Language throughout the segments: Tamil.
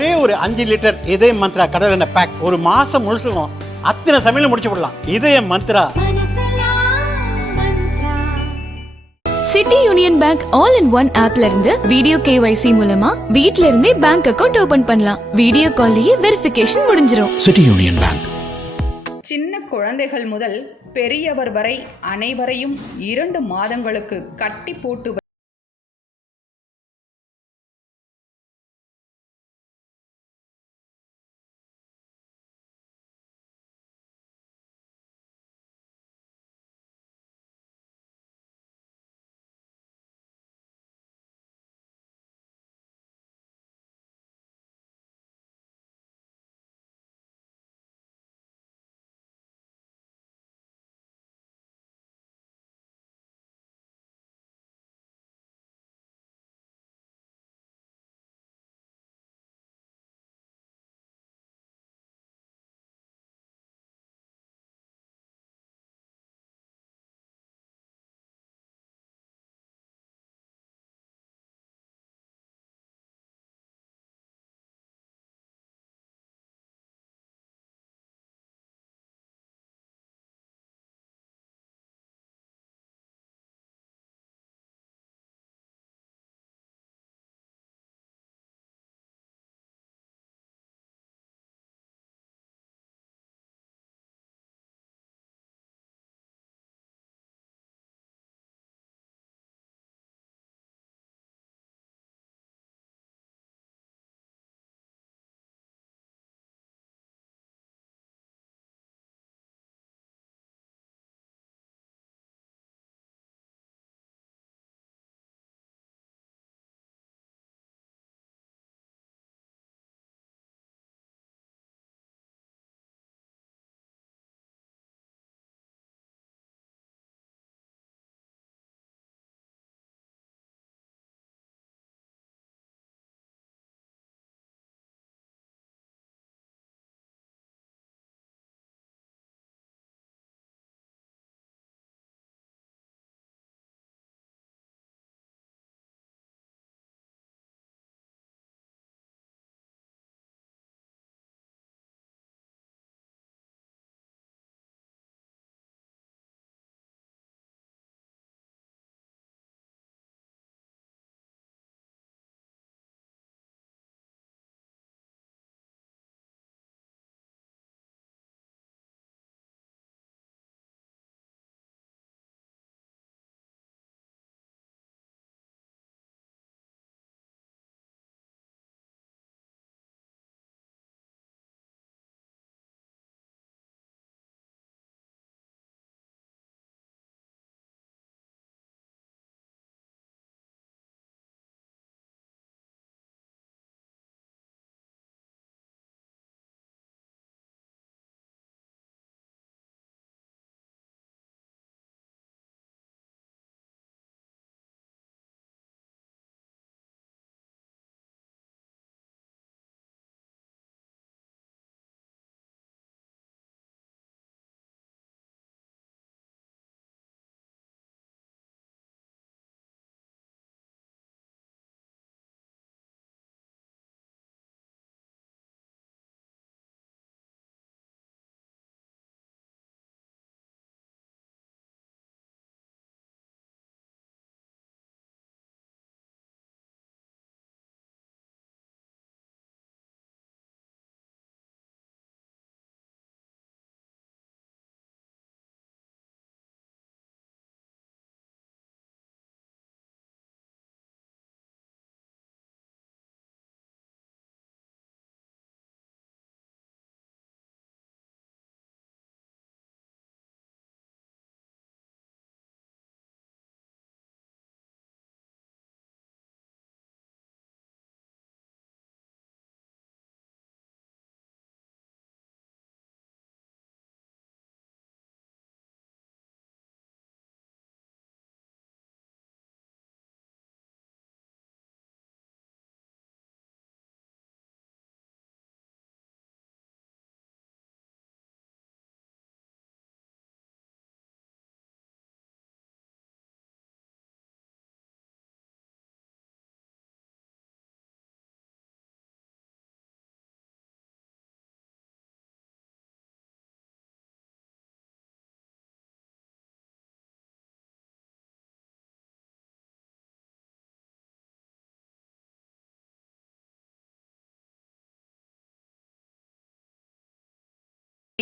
ஒரே ஒரு அஞ்சு லிட்டர் இதய மந்த்ரா கடல் எண்ணெய் பேக் ஒரு மாசம் முழுசுக்கும் அத்தனை சமையலும் முடிச்சு விடலாம். இதய Mantra. City Union Bank all in one ஆப்ல இருந்து வீடியோ கேவைசி மூலமா வீட்ல இருந்தே பேங்க் அக்கவுண்ட் ஓபன் பண்ணலாம். வீடியோ கால்லயே வெரிஃபிகேஷன் முடிஞ்சிரும். City Union Bank. சின்ன குழந்தைகள் முதல் பெரியவர் வரை அனைவரையும் இரண்டு மாதங்களுக்கு கட்டி போட்டு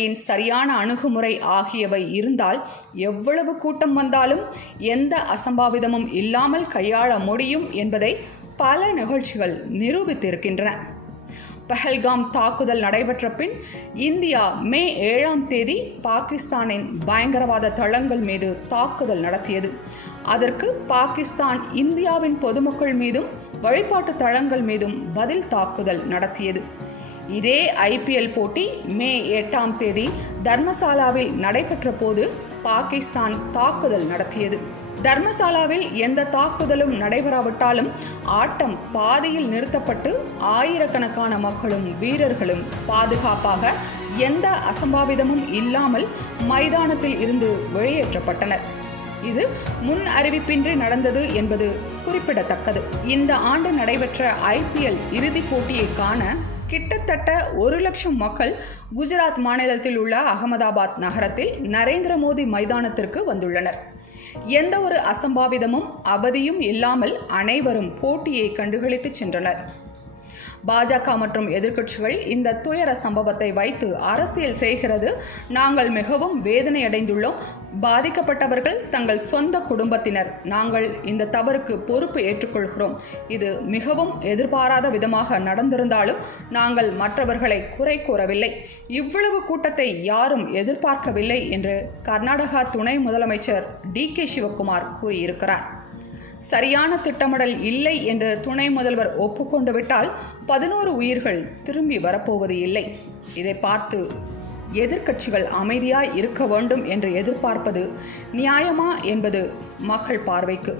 சரியான அணுகுமுறை ஆகியவை இருந்தால் எவ்வளவு கூட்டம் வந்தாலும் எந்த அசம்பாவிதமும் இல்லாமல் கையாள முடியும் என்பதை பல நிகழ்ச்சிகள் நிரூபித்திருக்கின்றன. பஹல்காம் தாக்குதல் நடைபெற்ற பின் இந்தியா மே ஏழாம் தேதி பாகிஸ்தானின் பயங்கரவாத தளங்கள் மீது தாக்குதல் நடத்தியது. அதற்கு பாகிஸ்தான் இந்தியாவின் பொதுமக்கள் மீதும் வழிபாட்டு தளங்கள் மீதும் பதில் தாக்குதல் நடத்தியது. இதே ஐபிஎல் போட்டி மே எட்டாம் தேதி தர்மசாலாவில் நடைபெற்ற போது பாகிஸ்தான் தாக்குதல் நடத்தியது. தர்மசாலாவில் எந்த தாக்குதலும் நடைபெறாவிட்டாலும் ஆட்டம் பாதியில் நிறுத்தப்பட்டு ஆயிரக்கணக்கான மக்களும் வீரர்களும் பாதுகாப்பாக எந்த அசம்பாவிதமும் இல்லாமல் மைதானத்தில் இருந்து வெளியேற்றப்பட்டனர். இது முன் அறிவிப்பின்றி நடந்தது என்பது குறிப்பிடத்தக்கது. இந்த ஆண்டு நடைபெற்ற ஐபிஎல் இறுதிப் போட்டியை காண கிட்டத்தட்ட ஒரு லட்சம் மக்கள் குஜராத் மாநிலத்தில் உள்ள அகமதாபாத் நகரத்தில் நரேந்திர மோடி மைதானத்திற்கு வந்துள்ளனர். எந்த ஒரு அசம்பாவிதமும் அவதியும் இல்லாமல் அனைவரும் போட்டியை கண்டுகளித்து சென்றனர். பாஜக மற்றும் எதிர்க்கட்சிகள் இந்த துயர சம்பவத்தை வைத்து அரசியல் செய்கிறது. நாங்கள் மிகவும் வேதனை அடைந்துள்ளோம் பாதிக்கப்பட்டவர்கள் தங்கள் சொந்த குடும்பத்தினர். நாங்கள் இந்த தவறுக்கு பொறுப்பு ஏற்றுக்கொள்கிறோம். இது மிகவும் எதிர்பாராத விதமாக நடந்திருந்தாலும் நாங்கள் மற்றவர்களை குறை கூறவில்லை. இவ்வளவு கூட்டத்தை யாரும் எதிர்பார்க்கவில்லை என்று கர்நாடகா துணை முதலமைச்சர் டி கே சிவகுமார் கூறியிருக்கிறார். சரியான திட்டமிடல் இல்லை என்று துணை முதல்வர் ஒப்புக்கொண்டு விட்டால் பதினோரு உயிர்கள் திரும்பி வரப்போவது இல்லை. இதை பார்த்து எதிர்க்கட்சிகள் அமைதியாய் இருக்க வேண்டும் என்று எதிர்பார்ப்பது நியாயமா என்பது மக்கள் பார்வைக்கு.